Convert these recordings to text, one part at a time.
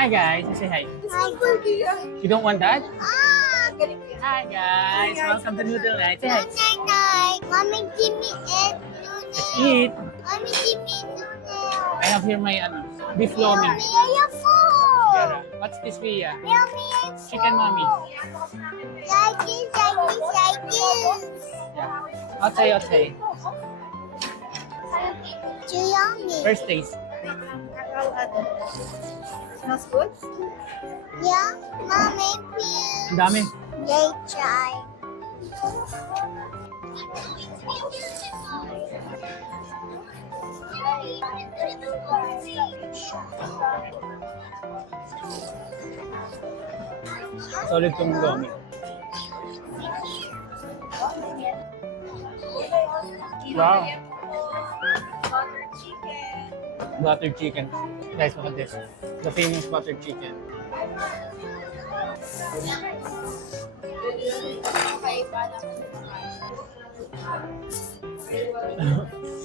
Hi guys, say hi. You don't want that? Hi guys, welcome to Noodle Night. Say hi. Night. Mommy, give me it. Let's eat. Mommy, give me noodle. I have here my beef lomi. Mommy, I am full. Yara. What's this, Via? Mommy, I'm full. Chicken mommy. Like this, like this. Yeah. I'll say. Too yummy. First taste. Smells good? Yeah, Mommy, please. Ang dami. They try. Solid tong lomi. Wow. Buttered chicken. Guys, look at this. The famous buttered chicken.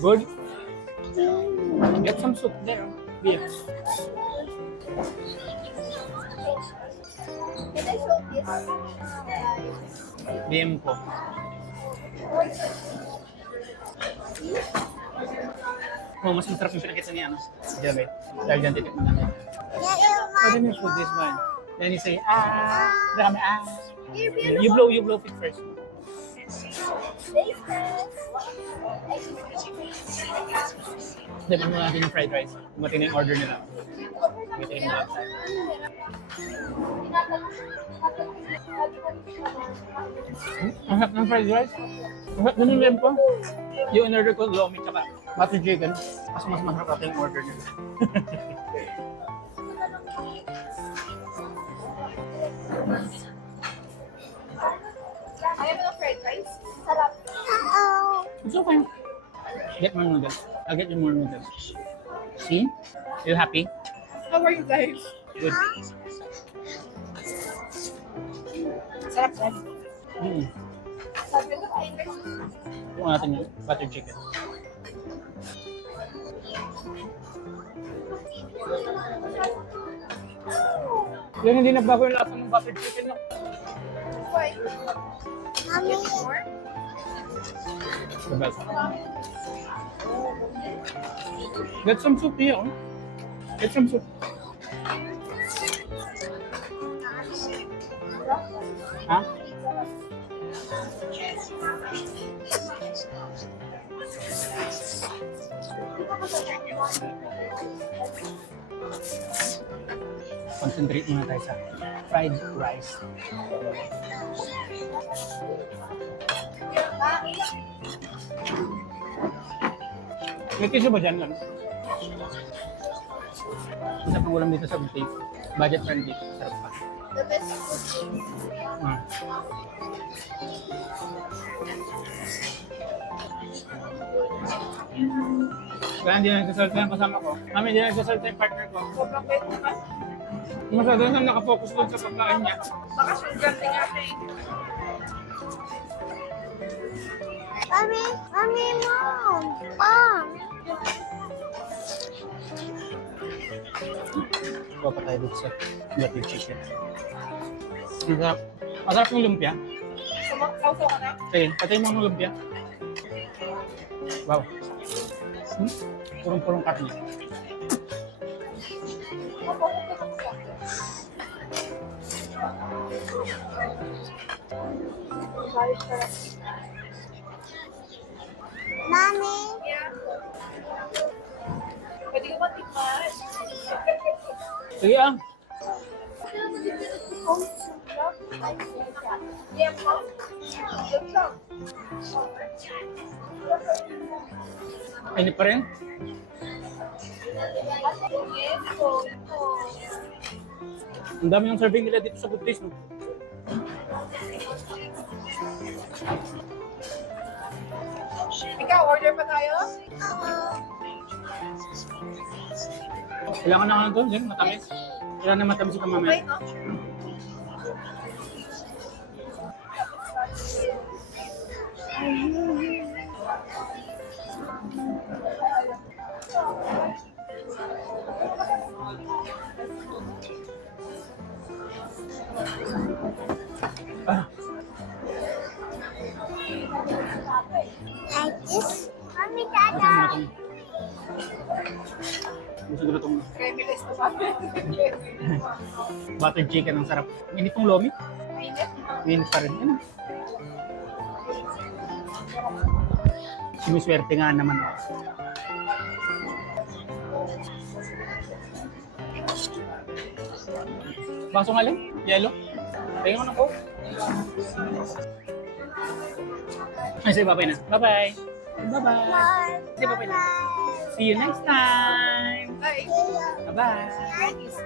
Good? Get some soup there. Here. DM ko. Oh, mas masarap yung pinakita niya, ano? Jabe. Dahil dyan titikman namin. Yeah, Pwede mo put this one. Then you say, dami, You blow it first. Diba mo natin yung fried rice. Dumating na yung order nila. Dumating na yung Ang harap ng fried rice. Ang harap ng lempo. Yung in-order ko, lomi tsaka butter chicken. Mas masarap natin yung order nila. Ayaw mo ng fried rice? Sarap. Uh-oh. It's okay. Get more noodles. I'll get you more noodles. See? You happy? How are you guys? Good. Sarap yan. Sabi ko fried rice. Ito natin yung butter chicken. Yan, hindi nagbago yung lasa ng butter chicken. No? Why? Mommy, More? The best. Get some soup here. Oh. Get some soup. Ha? Concentrate muna tayo sa fried rice. May tissue ba dyan? Isa pang ulam dito sa butik. Budget friendly. Sarap pa. The best food. Kaya hindi na nagsasalta yung kasama ko. Mami, hindi na nagsasalta yung partner ko. Sobrang bait naman. Masyado na nakafocus doon sa pagkain niya. Baka sugar nga eh. Mommy, Mom. Mom. Kuha pa tayo dito sa butter chicken. Masarap. Masarap yung lumpia. Sausaw ka na? Sige, patay mo ng lumpia. Wow. Purong-purong karne. Mommy. Yeah. Pwede ko matikman. Sige ah. Yeah, po. Good lang. Ay, pa rin? Ang dami ng serving nila dito sa Buddhist. No? Ikaw, order pa tayo? Kailangan na doon, din, matamis. Kailangan na matamis ka mamaya. Okay, no? Gusto ko na itong Creamyless na kami. butter chicken. Ang sarap. Init pong lomi. Mainit. Init pa rin. Ano? Siniswerte nga naman ako. Baso nga lang? Yellow? Tingnan ko na ko. Ay, sige, bye-bye na. Bye-bye. Bye-bye. Bye. Sige, bye-bye na. See you next time. Ay. See you. Bye-bye. Chinese.